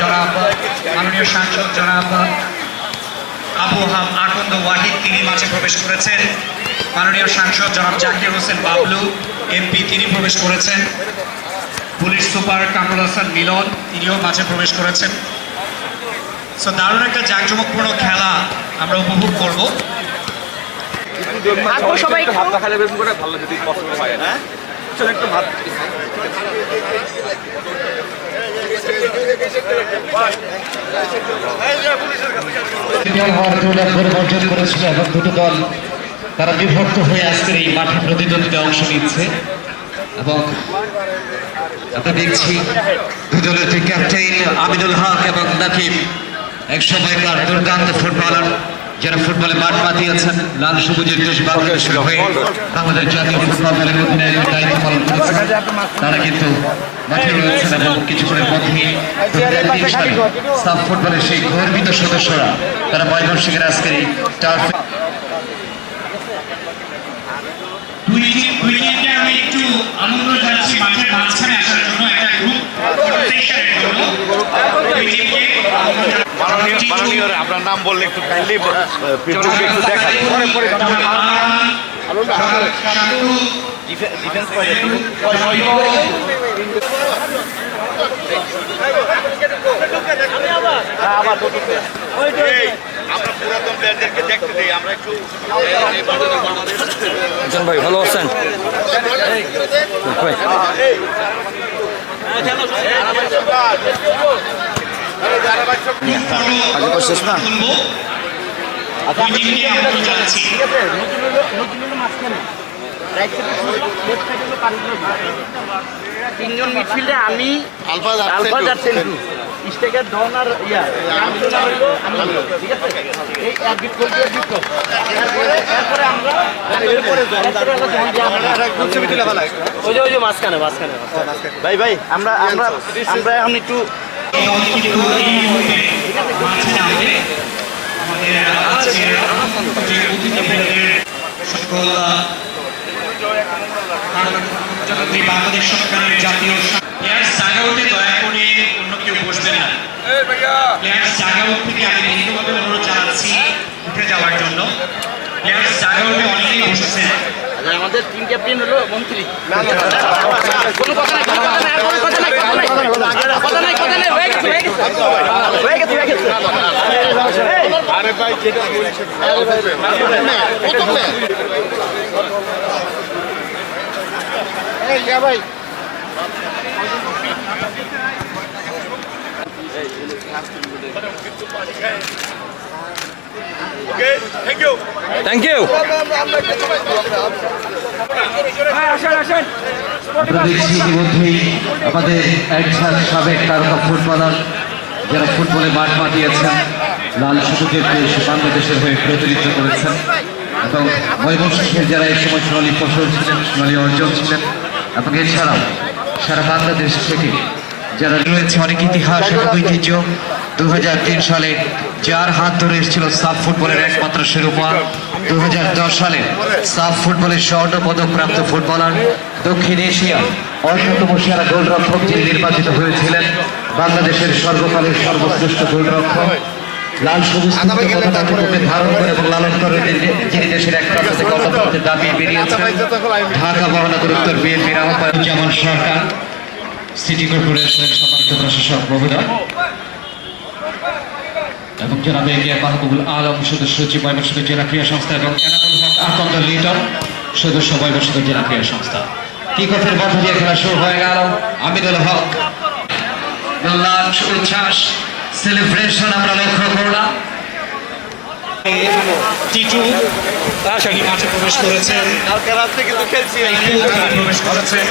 জনাব মাননীয় সাংসদ জনাব আবু আকন্দ ওয়াহিদ, তিনি মাঝে প্রবেশ করেছেন। মাননীয় সাংসদ জনাব জাকির হোসেন বাবলু এমপি, তিনি প্রবেশ করেছেন। পুলিশ সুপার কামরুল হাসান মিলন, তিনিও মাঝে প্রবেশ করেছেন। সো দারুণ একটা জাঁকজমকপূর্ণ খেলা আমরা উপভোগ করব। সবাই ভাত খালে বেশি করে ভালো যদি পছন্দ হয় না একটু ভাত অর্জন করেছিল এবং দুটো দল তারা বিভক্ত হয়ে আজকের এই মাঠে প্রতিদ্বন্দ্বিতায় অংশ নিচ্ছে। এবং আমরা দেখছি দুদলের যে ক্যাপ্টেন আমিনুল হক এবং নাকিব, এক সময়কার দুর্দান্ত ফুটবলার যারা ফুটবলে মাঠ মাতিয়েছেন, লাল সবুজের দেশ বাংলাদেশের হয়ে বাংলাদেশ জাতীয় ফুটবল দলের অধিনায়কের দায়িত্ব পালন করেছেন। তারা কিন্তু মাঠে রয়েছেন এবং কিছুক্ষণের মধ্যেই সাব ফুটবলের সেই গর্বিত সদস্যরা তারা ময়মনসিংহের আজকের এই টার্ফে আমি একটু আনন্দ জানাচ্ছি মাঠের মাঝখানে আসার জন্য, একটা গ্রুপ ফটোসেশনের জন্য। আপনার নাম বললে একটু কাইন্ডলি একটু দেখা ডিফেন্স আমরা পুরাতন প্লেয়ারদেরকে দেখতে দিই। আমরা একটু ভাই ভালো আছেন শেষ না তিনজন মিডফিল্ডে আমি আলফাজ আর সেন্টু স্টেকের ডন আর ইয়া ঠিক আছে। এই এক বিট করে দিয়ে বিট এরপরে আমরা ওই যে মাঝখানে ভাই ভাই আমরা আমরা আমরা এখন একটু বাংলাদেশ সরকারের জাতীয় প্লেয়ার্স জায়গাতে দয়া করে অন্য কেউ বসবেন না। প্লেয়ার্স জায়গাউট থেকে আমি লিখিতভাবে অনুরোধ জানাচ্ছি উঠে যাওয়ার জন্য। প্লেয়ার্স জায়গাউটে অনেকেই বসেছেন। আমাদের টিম ক্যাপ্টেন হলো মন্ত্রী। আরে ভাই যেটা ভাই থ্যাংক ইউ। ইতিমধ্যেই আমাদের একজন সাবেক তারকা ফুটবলার যারা ফুটবলে মাঠ মাতিয়েছেন, লাল সবুজের দেশ বাংলাদেশের হয়ে প্রতিনিধিত্ব করেছেন এবং ময়মনসিংহের যারা এই সময় সোনালী ফসল ছিলেন, সোনালী অর্জন ছিলেন এবং এছাড়াও সারা বাংলাদেশ থেকে যারা রয়েছে অনেক ইতিহাস এবং ঐতিহ্য। 2003 সালে যার হাত ধরে এসেছিল সাব ফুটবলের একমাত্র শিরোপা, 2010 সালে সাব ফুটবলের স্বর্ণ পদক প্রাপ্ত ফুটবলার, দক্ষিণ এশিয়া অন্যতম সেরা গোলরক্ষক যিনি নির্বাচিত হয়েছিলেন, বাংলাদেশের সর্বকালের সর্বশ্রেষ্ঠ গোলরক্ষক, লাল সবুজ পতাকাকে ধারণ করে এবং লালন করে যিনি দেশের এক প্রান্ত থেকে অন্য প্রান্তে দাবিয়ে বেরিয়েছেন, ঢাকা মহানগর উত্তর বিএনপির আহ্বায়ক জামান সরকার, সিটি কর্পোরেশনের সম্মানিত প্রশাসক মহোদয় এবং জনাব এগিয়া মাহবুবুল আলম সদস্য সচিব ময়মনসিংহ জেলা ক্রীড়া সংস্থা এবং এনামুল হক আকন্দ লিটন সদস্য ময়মনসিংহ জেলা ক্রীড়া সংস্থা। কিকঅফের মধ্য দিয়ে খেলা শুরু হয়ে গেল। আমিনুল হক উচ্ছ্বাস সেলিব্রেশন আমরা লক্ষ্য করলাম। টিটু মাঠে প্রবেশ করেছেন, প্রবেশ করেছেন।